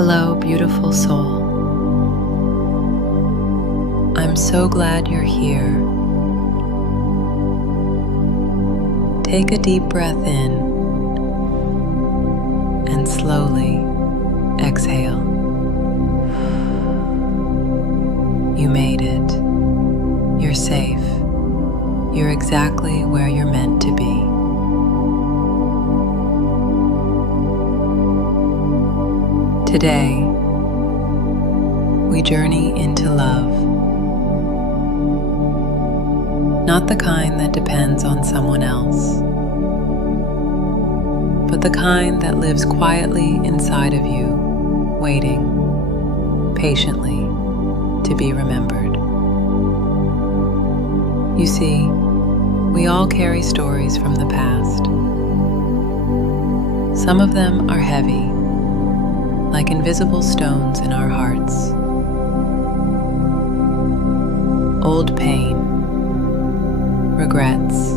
Hello, beautiful soul. I'm so glad you're here. Take a deep breath in and slowly exhale. You made it. You're safe. You're exactly where you're meant to be. Today, we journey into love. Not the kind that depends on someone else, but the kind that lives quietly inside of you, waiting patiently to be remembered. You see, we all carry stories from the past. Some of them are heavy, like invisible stones in our hearts. Old pain, regrets,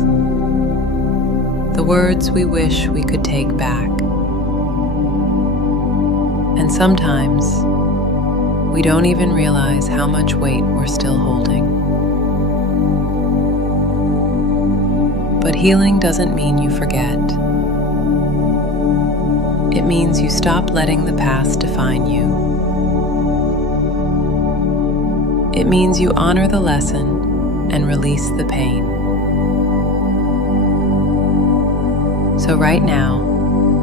the words we wish we could take back. And sometimes, we don't even realize how much weight we're still holding. But healing doesn't mean you forget. It means you stop letting the past define you. It means you honor the lesson and release the pain. So right now,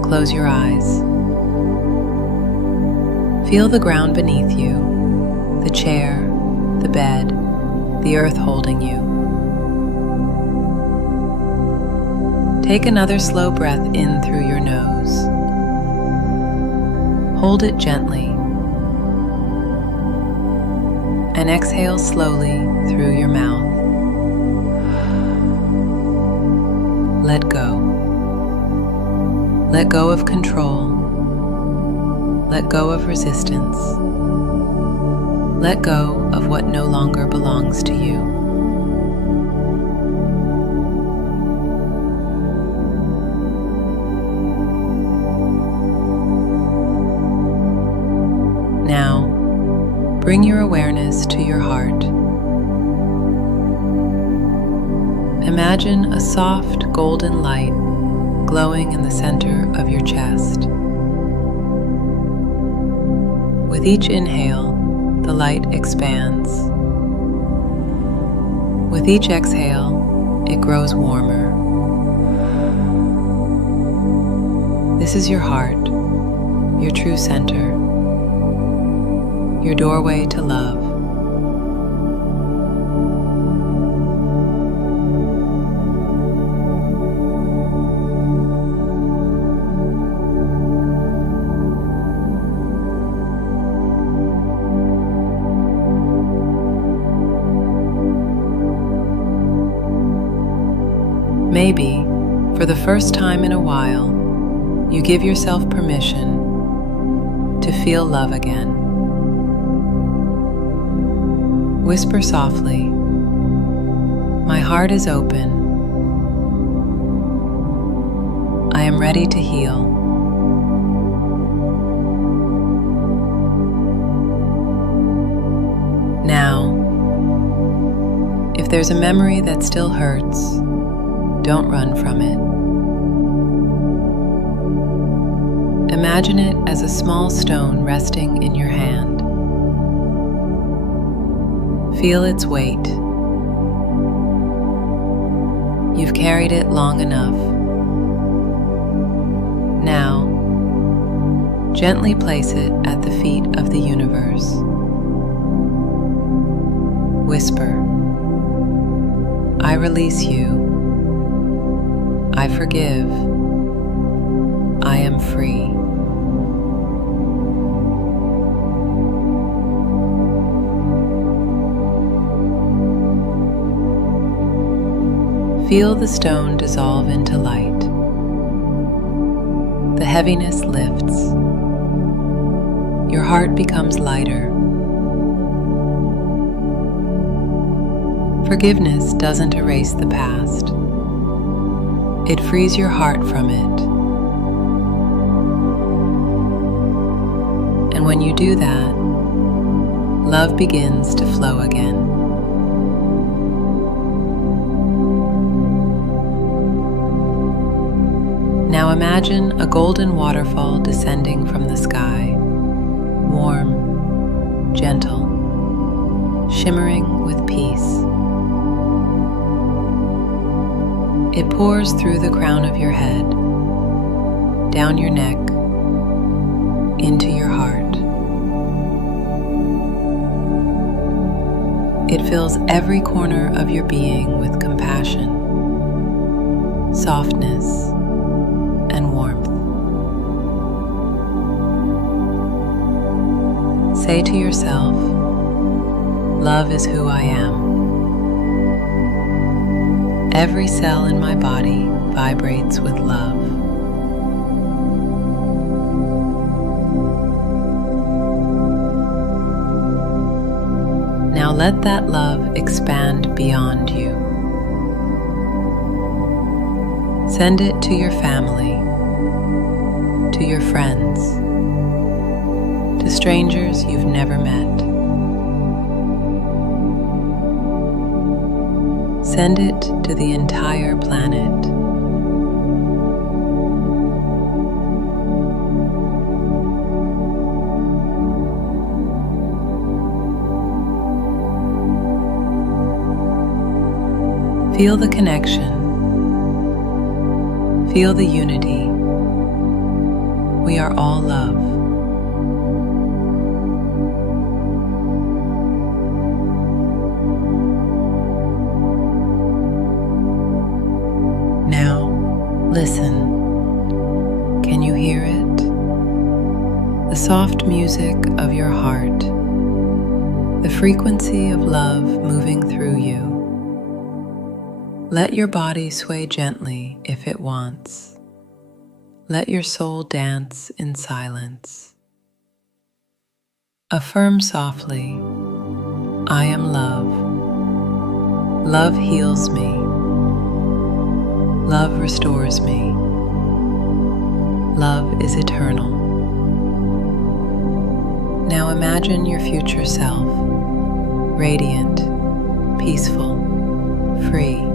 close your eyes. Feel the ground beneath you, the chair, the bed, the earth holding you. Take another slow breath in through your nose. Hold it gently, and exhale slowly through your mouth. Let go. Let go of control. Let go of resistance. Let go of what no longer belongs to you. Now, bring your awareness to your heart. Imagine a soft golden light glowing in the center of your chest. With each inhale, the light expands. With each exhale, it grows warmer. This is your heart, your true center, your doorway to love. Maybe, for the first time in a while, you give yourself permission to feel love again. Whisper softly, "My heart is open. I am ready to heal." Now, if there's a memory that still hurts, don't run from it. Imagine it as a small stone resting in your hand. Feel its weight. You've carried it long enough. Now, gently place it at the feet of the universe. Whisper, "I release you. I forgive. I am free." Feel the stone dissolve into light. The heaviness lifts. Your heart becomes lighter. Forgiveness doesn't erase the past. It frees your heart from it. And when you do that, love begins to flow again. Now imagine a golden waterfall descending from the sky, warm, gentle, shimmering with peace. It pours through the crown of your head, down your neck, into your heart. It fills every corner of your being with compassion, softness, and warmth. Say to yourself, love is who I am. Every cell in my body vibrates with love. Now let that love expand beyond you. Send it to your family, to your friends, to strangers you've never met. Send it to the entire planet. Feel the connection. Feel the unity. We are all love. Now, listen. Can you hear it? The soft music of your heart, the frequency of love moving through you. Let your body sway gently if it wants. Let your soul dance in silence. Affirm softly, I am love. Love heals me. Love restores me. Love is eternal. Now imagine your future self, radiant, peaceful, free.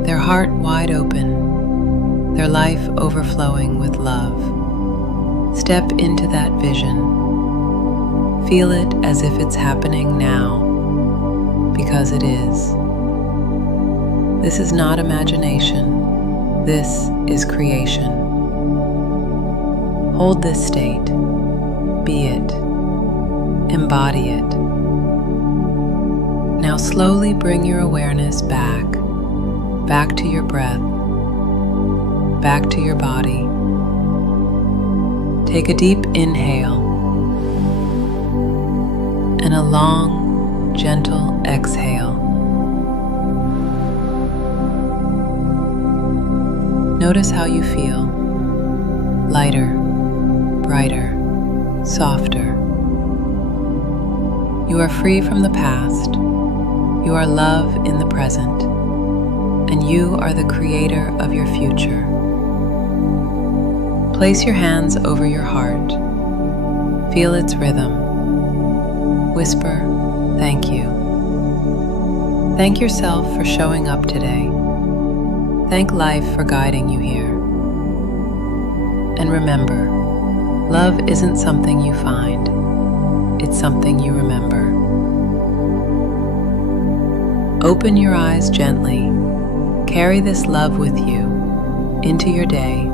Their heart wide open, their life overflowing with love. Step into that vision. Feel it as if it's happening now, because it is. This is not imagination. This is creation. Hold this state. Be it. Embody it. Now slowly bring your awareness back to your breath, back to your body. Take a deep inhale and a long, gentle exhale. Notice how you feel. Lighter, brighter, softer. You are free from the past. You are love in the present. And you are the creator of your future. Place your hands over your heart. Feel its rhythm. Whisper, thank you. Thank yourself for showing up today. Thank life for guiding you here. And remember, love isn't something you find. It's something you remember. Open your eyes gently. Carry this love with you into your day,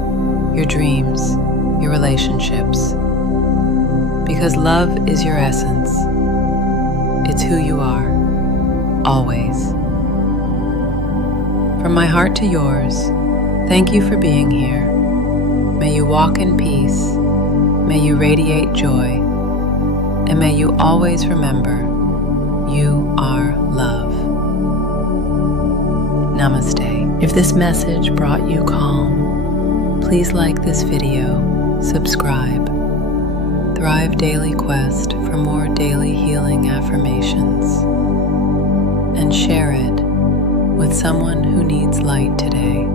your dreams, your relationships. Because love is your essence. It's who you are, always. From my heart to yours, thank you for being here. May you walk in peace. May you radiate joy. And may you always remember, you are love. Namaste. If this message brought you calm, please like this video, subscribe. Thrive Daily Quest for more daily healing affirmations. And share it with someone who needs light today.